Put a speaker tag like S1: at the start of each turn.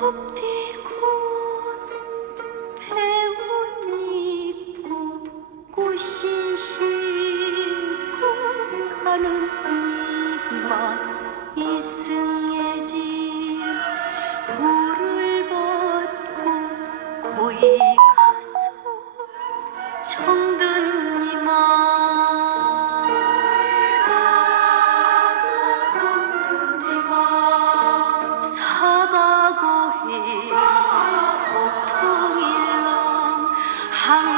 S1: 앞뒤군 배운 입고 꽃신 신고 가는 이마 이승의 집 고를 벗고 고이 가서 정들 high.